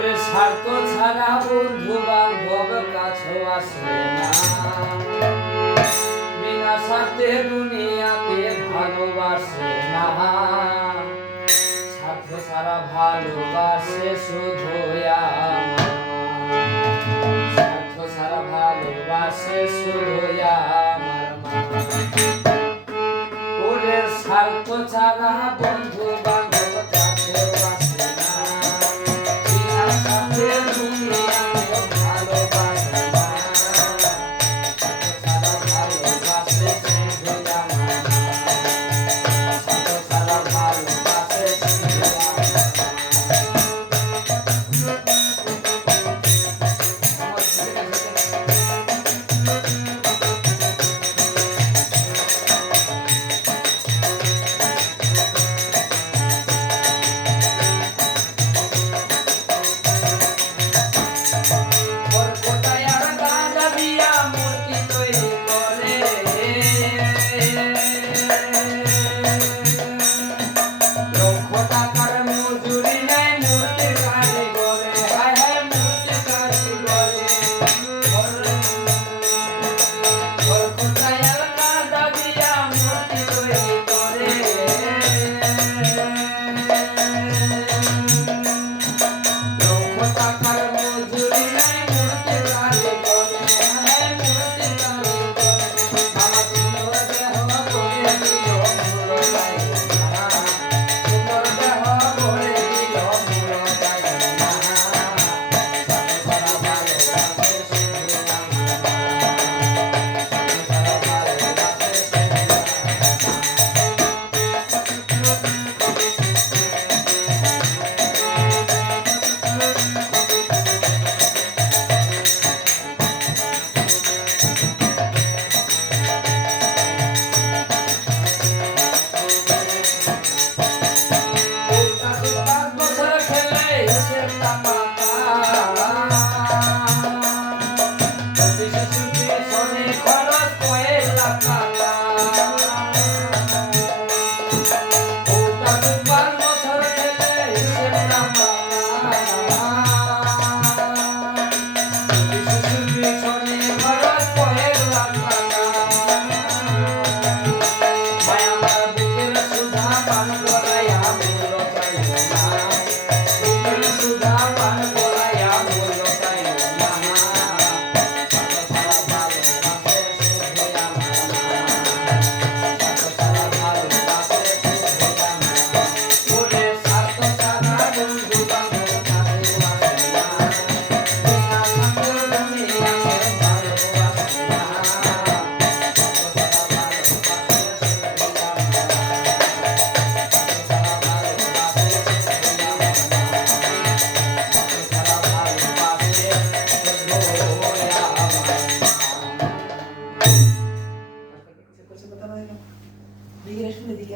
ওরে স্বার্থ ছাড়া বন্ধু বান্ধব কাছেও আসে না, বিনা স্বার্থে দুনিয়াতে ভালোবাসে না, স্বার্থ ছাড়া ভালোবাসে শুধু আমার মা, স্বার্থ ছাড়া ভালোবাসে শুধু আমার মা। ওরে স্বার্থ ছাড়া বন্ধু বান্ধব কাছেও আসে না, বিনা স্বার্থে দুনিয়াতে ভালোবাসে না, স্বার্থ ছাড়া ভালোবাসে শুধু আমার মা, স্বার্থ ছাড়া ভালোবাসে শুধু আমার মা। দিকে শুনে দিকে